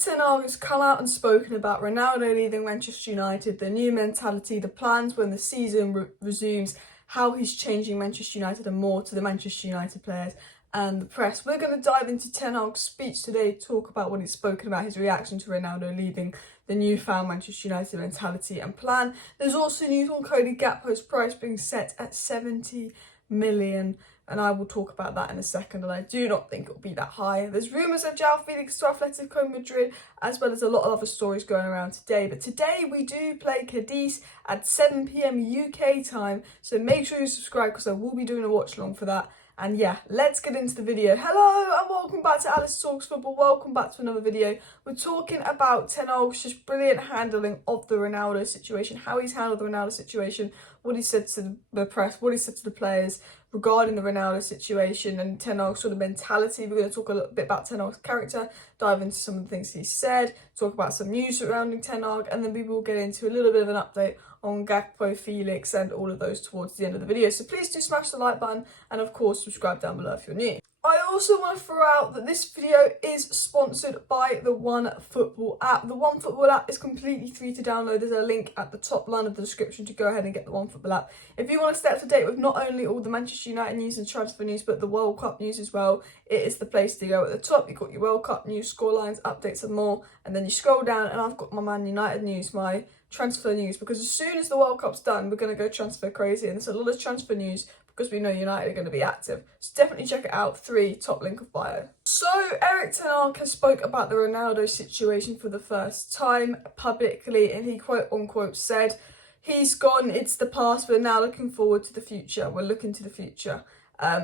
Ten Hag has come out and spoken about Ronaldo leaving Manchester United, the new mentality, the plans when the season resumes, how he's changing Manchester United and more to the Manchester United players and the press. We're going to dive into Ten Hag's speech today, talk about what he's spoken about, his reaction to Ronaldo leaving, the newfound Manchester United mentality and plan. There's also news on Cody Gakpo's price being set at 70 million, and I will talk about that in a second, and I do not think it will be that high. There's rumours of Joao Felix to Atletico Madrid, as well as a lot of other stories going around today. But today we do play Cadiz at 7 PM UK time, so make sure you subscribe because I will be doing a watch along for that. And yeah, let's get into the video. Hello and welcome back to Alice Talks Football. Welcome back to another video. We're talking about Ten Hag's just brilliant handling of the Ronaldo situation, how he's handled the Ronaldo situation, what he said to the press, what he said to the players regarding the Ronaldo situation and Ten Hag's sort of mentality. We're going to talk a little bit about Ten Hag's character, dive into some of the things he said, talk about some news surrounding Ten Hag, and then we will get into a little bit of an update on Gakpo, Felix and all of those towards the end of the video. So please do smash the like button and of course subscribe down below if you're new. I also want to throw out that this video is sponsored by the OneFootball app. The OneFootball app is completely free to download. There's a link at the top line of the description to go ahead and get the OneFootball app. If you want to stay up to date with not only all the Manchester United news and transfer news, but the World Cup news as well, it is the place to go. At the top, you've got your World Cup news, scorelines, updates and more. And then you scroll down and I've got my Man United news, my transfer news, because as soon as the World Cup's done, we're going to go transfer crazy. And there's a lot of transfer news because we know United are going to be active. So definitely check it out. Top link of bio. So Erik Ten Hag has spoke about the Ronaldo situation for the first time publicly, and he quote unquote said, he's gone, it's the past, we're now looking forward to the future. We're looking to the future.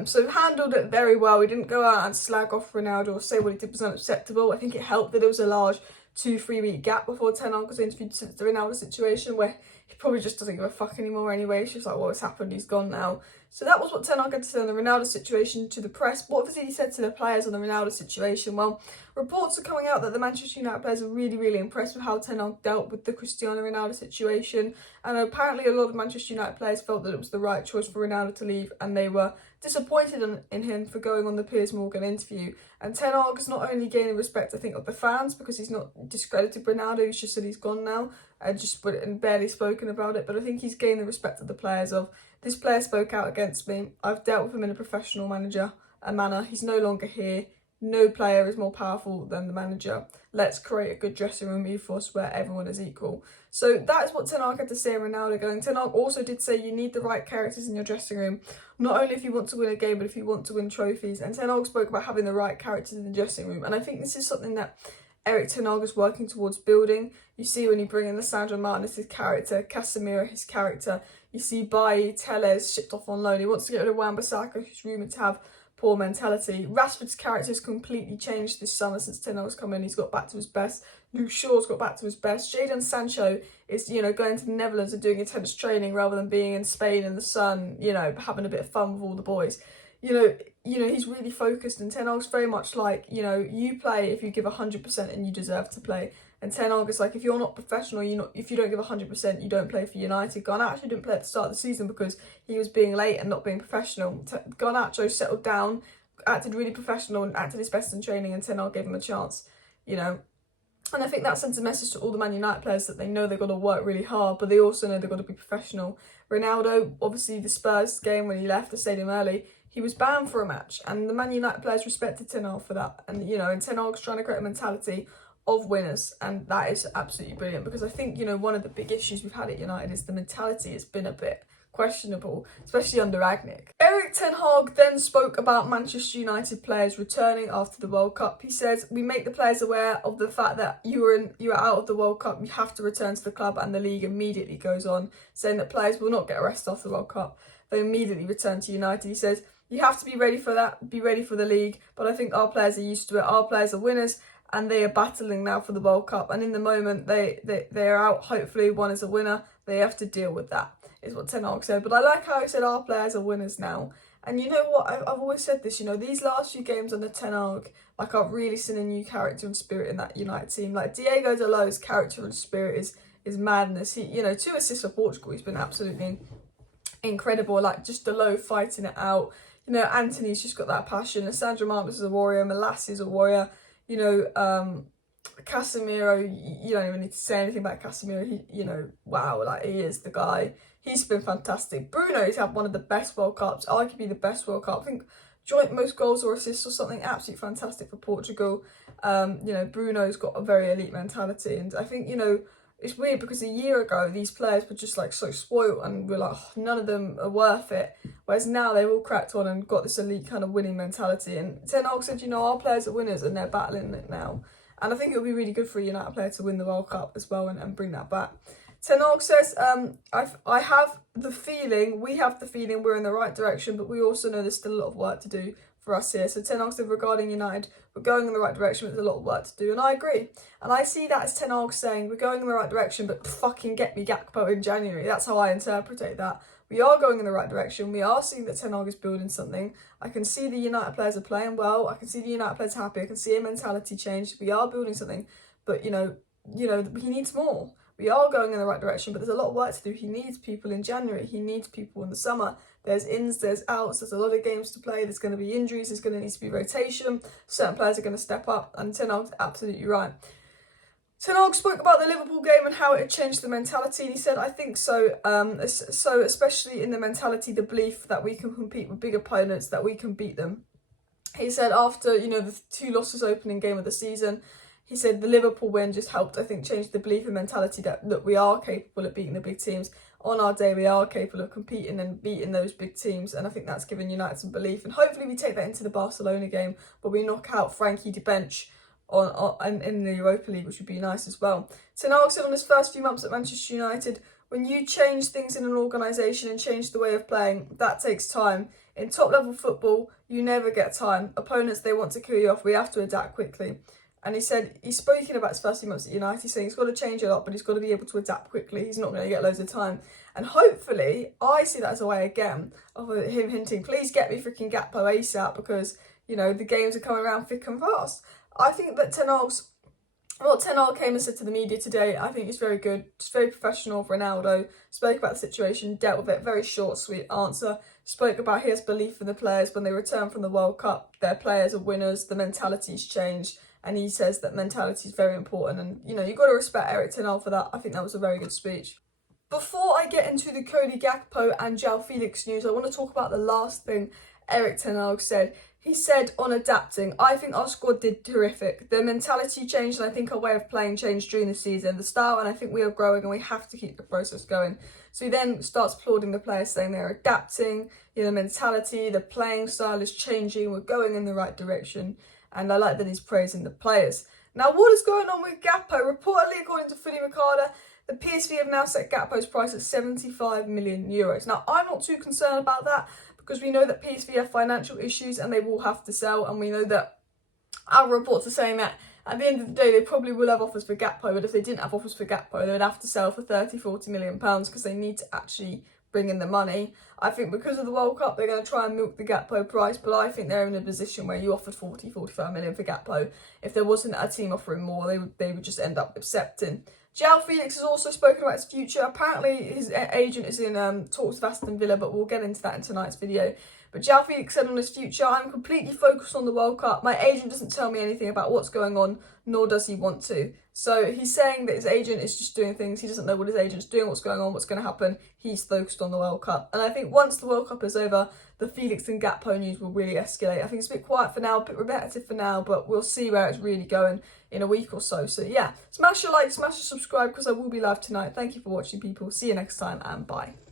So handled it very well. He didn't go out and slag off Ronaldo or say what he did was unacceptable. I think it helped that it was a large 2-3 week gap before Ten Hag was interviewed since the Ronaldo situation, where he probably just doesn't give a fuck anymore anyway. It's just like, well, it's happened, he's gone now. So that was what Ten Hag had to say on the Ronaldo situation to the press. What has he said to the players on the Ronaldo situation? Well, reports are coming out that the Manchester United players are really impressed with how Ten Hag dealt with the Cristiano Ronaldo situation, and apparently a lot of Manchester United players felt that it was the right choice for Ronaldo to leave, and they were disappointed in him for going on the Piers Morgan interview. And Ten Hag is not only gaining respect, I think, of the fans, because he's not discredited Ronaldo, he's just said he's gone now and barely spoken about it, but I think he's gained the respect of the players of, this player spoke out against me, I've dealt with him in a professional manner, he's no longer here, no player is more powerful than the manager, let's create a good dressing room ethos where everyone is equal. So that is what Ten Hag had to say on Ronaldo going. Ten Hag also did say you need the right characters in your dressing room, not only if you want to win a game, but if you want to win trophies. And Ten Hag spoke about having the right characters in the dressing room, and I think this is something that Erik Ten Hag is working towards building. You see when you bring in the Sandro Martinez, his character, Casemiro, his character. You see Bailly, Telles shipped off on loan. He wants to get rid of Wan-Bissaka, who's rumoured to have poor mentality. Rashford's character has completely changed this summer since Ten Hag's come in. He's got back to his best. Luke Shaw's got back to his best. Jadon Sancho is, going to the Netherlands and doing intense training rather than being in Spain in the sun, having a bit of fun with all the boys. He's really focused, and Ten Hag's very much like, you play if you give 100% and you deserve to play. And Ten Hag is like, if you're not professional, if you don't give 100%, you don't play for United. Garnacho didn't play at the start of the season because he was being late and not being professional. Garnacho settled down, acted really professional and acted his best in training, and Ten Hag gave him a chance, And I think that sends a message to all the Man United players that they know they've got to work really hard, but they also know they've got to be professional. Ronaldo, obviously the Spurs game when he left the stadium early, he was banned for a match, and the Man United players respected Ten Hag for that. And, and Ten Hag's trying to create a mentality of winners, and that is absolutely brilliant, because I think, one of the big issues we've had at United is the mentality has been a bit questionable, especially under Rangnick. Erik Ten Hag then spoke about Manchester United players returning after the World Cup. He says, we make the players aware of the fact that you were out of the World Cup, you have to return to the club, and the league immediately goes on, saying that players will not get arrested after the World Cup. They immediately return to United. He says, you have to be ready for that, be ready for the league, but I think our players are used to it. Our players are winners, and they are battling now for the World Cup. And in the moment, they are out. Hopefully, one is a winner. They have to deal with that, is what Ten Hag said. But I like how he said our players are winners now. And you know what? I've always said this, these last few games under Ten Hag, like, I've really seen a new character and spirit in that United team. Like, Diego Dalot's character and spirit is madness. He, 2 assists for Portugal. He's been absolutely incredible. Like, just Dalot fighting it out. Anthony's just got that passion. And Sandro Martinez is a warrior. Malassi is a warrior. Casemiro, you don't even need to say anything about Casemiro. He, wow, like, he is the guy. He's been fantastic. Bruno's had one of the best World Cups, arguably the best World Cup. I think joint most goals or assists or something. Absolutely fantastic for Portugal. Bruno's got a very elite mentality, and I think, it's weird because a year ago these players were just like so spoiled and we're like, oh, none of them are worth it. Whereas now they've all cracked on and got this elite kind of winning mentality. And Ten Hag said, our players are winners and they're battling it now. And I think it would be really good for a United player to win the World Cup as well and bring that back. Ten Hag says, I have the feeling, we have the feeling we're in the right direction, but we also know there's still a lot of work to do for us here. So Ten Hag said regarding United, we're going in the right direction, but there's a lot of work to do. And I agree. And I see that as Ten Hag saying, we're going in the right direction, but fucking get me Gakpo in January. That's how I interpret that. We are going in the right direction. We are seeing that Ten Hag is building something. I can see the United players are playing well. I can see the United players happy. I can see a mentality change. We are building something, but he needs more. We are going in the right direction, but there's a lot of work to do. He needs people in January. He needs people in the summer. There's ins, there's outs, there's a lot of games to play. There's going to be injuries. There's going to need to be rotation. Certain players are going to step up, and Ten Hag's absolutely right. Ten Hag spoke about the Liverpool game and how it had changed the mentality, and he said, I think so. So especially in the mentality, the belief that we can compete with big opponents, that we can beat them. He said after, the 2 losses opening game of the season, he said the Liverpool win just helped, I think, change the belief and mentality that we are capable of beating the big teams. On our day, we are capable of competing and beating those big teams, and I think that's given United some belief. And hopefully we take that into the Barcelona game, but we knock out Frankie de Bench in the Europa League, which would be nice as well. Ten Hag said on his first few months at Manchester United, when you change things in an organisation and change the way of playing, that takes time. In top-level football, you never get time. Opponents, they want to kill you off. We have to adapt quickly. And he said, he's spoken about his first few months at United, he's saying he's got to change a lot, but he's got to be able to adapt quickly. He's not going to get loads of time. And hopefully, I see that as a way, again, of him hinting, please get me freaking Gakpo ASAP, because, the games are coming around thick and fast. I think that Ten Hag came and said to the media today, I think he's very good, just very professional. Ronaldo spoke about the situation, dealt with it, very short, sweet answer. Spoke about his belief in the players when they return from the World Cup. Their players are winners, the mentality's changed. And he says that mentality is very important. And, you've got to respect Erik Ten Hag for that. I think that was a very good speech. Before I get into the Cody Gakpo and Joao Felix news, I want to talk about the last thing Erik Ten Hag said. He said on adapting, I think our squad did terrific. The mentality changed, and I think our way of playing changed during the season. The style, and I think we are growing, and we have to keep the process going. So he then starts applauding the players, saying they're adapting, the mentality, the playing style is changing, we're going in the right direction. And I like that he's praising the players. Now, what is going on with Gakpo? Reportedly, according to Fully Ricarda, the PSV have now set Gakpo's price at €75 million. Now, I'm not too concerned about that because we know that PSV have financial issues and they will have to sell. And we know that our reports are saying that at the end of the day, they probably will have offers for Gakpo. But if they didn't have offers for Gakpo, they would have to sell for £30-40 million because they need to actually bring in the money. I think because of the World Cup, they're going to try and milk the Gakpo price, but I think they're in a position where you offered 40-45 million for Gakpo. If there wasn't a team offering more, they would just end up accepting. Joao Felix has also spoken about his future. Apparently, his agent is in talks with Aston Villa, but we'll get into that in tonight's video. But Joao Felix said on his future, I'm completely focused on the World Cup. My agent doesn't tell me anything about what's going on, nor does he want to. So he's saying that his agent is just doing things. He doesn't know what his agent's doing, what's going on, what's going to happen. He's focused on the World Cup. And I think once the World Cup is over, the Felix and Gakpo news will really escalate. I think it's a bit quiet for now, a bit repetitive for now, but we'll see where it's really going in a week or so. So yeah, smash your like, smash your subscribe, because I will be live tonight. Thank you for watching, people. See you next time, and bye.